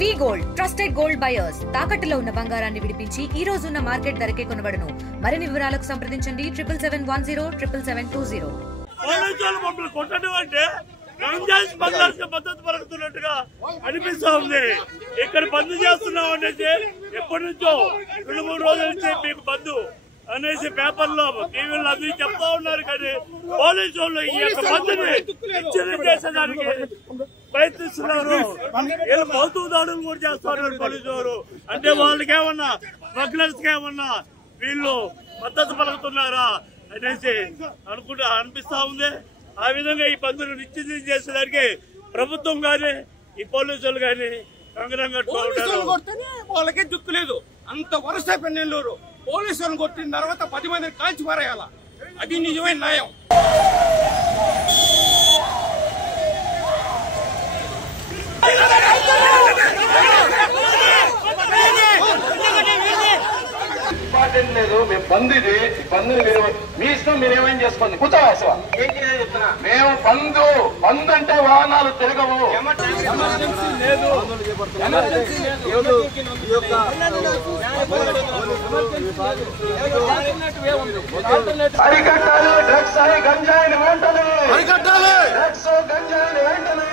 వి gold trusted gold buyers తాకట్టులో ఉన్న బంగారాన్ని విడిపించి ఈ రోజు ఉన్న మార్కెట్ ధరకే కొనబడును. మరిన్ని వివరాలకు సంప్రదించండి 7710772020. మద్దతు పలుకుతున్నట్టుగా అనిపిస్తా ఉంది. ఇక్కడ బంద్ చేస్తున్నాం అనేసి ఎప్పటి నుంచో 2-3 రోజుల నుంచి మీకు బంద్ అనేసి పేపర్లో టీవీలో అన్ని చెప్తా ఉన్నారు. కానీ పోలీసు వాళ్ళు ఈ యొక్క బంద్ని హెచ్చరిక చేసేదానికి ప్రయత్నిస్తున్నారు. వీళ్ళు మౌతు దాడులు కూడా చేస్తున్నారు పోలీసు వారు. అంటే వాళ్ళకి ఏమన్నా స్మగ్లర్స్ కి ఏమన్నా వీళ్ళు మద్దతు పలుకుతున్నారా అనేసి అనిపిస్తా ఉంది. ఆ విధంగా ఈ బంద్ను నిశ్చితం చేసేదానికి ప్రభుత్వం గానీ ఈ పోలీసులు గానీ కంగనం కట్టుకుంటారు. వాళ్ళకే దుక్కు లేదు. అంత వరుస పెన్నెల్లూరు పోలీసులను కొట్టిన తర్వాత 10 మందిని కాల్చి పారేయాల. అది నిజమైన న్యాయం. ఇంపార్టెంట్ లేదు. మేము బంద్ ఇది బంద్ని మీరు మీ ఇష్టం మీరేమేం చేసుకోండి. కూర్చోవా మేము బంద్ అంటే వాహనాలు తిరగవు. అరికట్టాలి డ్రగ్స్ అని గంజాయిని వెంటనే అరికట్టాలి. డ్రగ్స్ గంజాయిని వెంటనే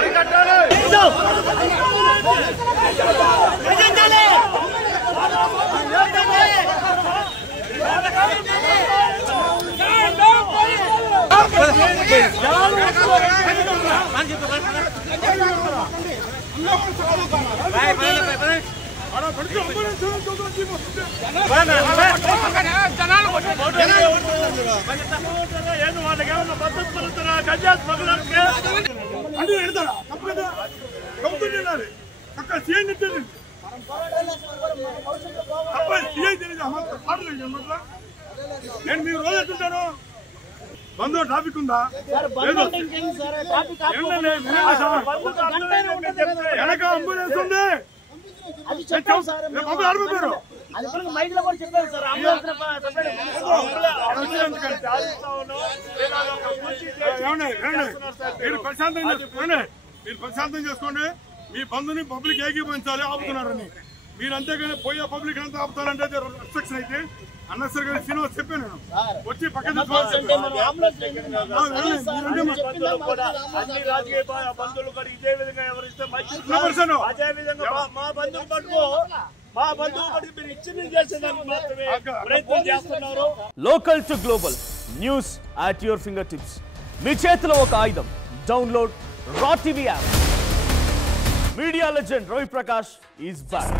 అరికట్టాలి. ಏನು వాళ్ళకి ఏమన్నా మద్దతు పలుకుతారా? గంజా స్మగ్లర్స్ అన్ని పెడతారా? తప్పదా? ప్రభుత్వం అక్కడ సీఐ తెలియదు. తప్ప సీఐ తెలియదు. నేను మీరు రోజు ఎట్టుంటాను. బంధు ట్రాఫిక్ ఉందా? వెనక అంబులెన్స్ ఉంది. అడుగుతారు మీరు ప్రశాంతం చేసుకోండి. మీ బంధుని పబ్లిక్ ఏకీభవించాలి. ఆపుతున్నారని మీరు అంతేగాని పోయే పబ్లిక్ అంతా ఆపుతారంటే రిస్ట్రిక్షన్ అయితే అన్నసరిగా శ్రీనివాస్ చెప్పాను. నేను వచ్చి పక్కన అన్ని రాజకీయ బంధువులు కూడా ఇదే విధంగా ఎవరిస్తే అదే విధంగా మా బంధువులు పట్టుకో మా బంధువులు పట్టుకు మీరు ఇచ్చింది చేసేదానికి మాత్రమే ప్రయత్నం చేస్తున్నారు. Local to global news at your fingertips. మీ చేతిలో ఒక ఆయుధం. Download Raw TV app. Media legend Ravi Prakash is back.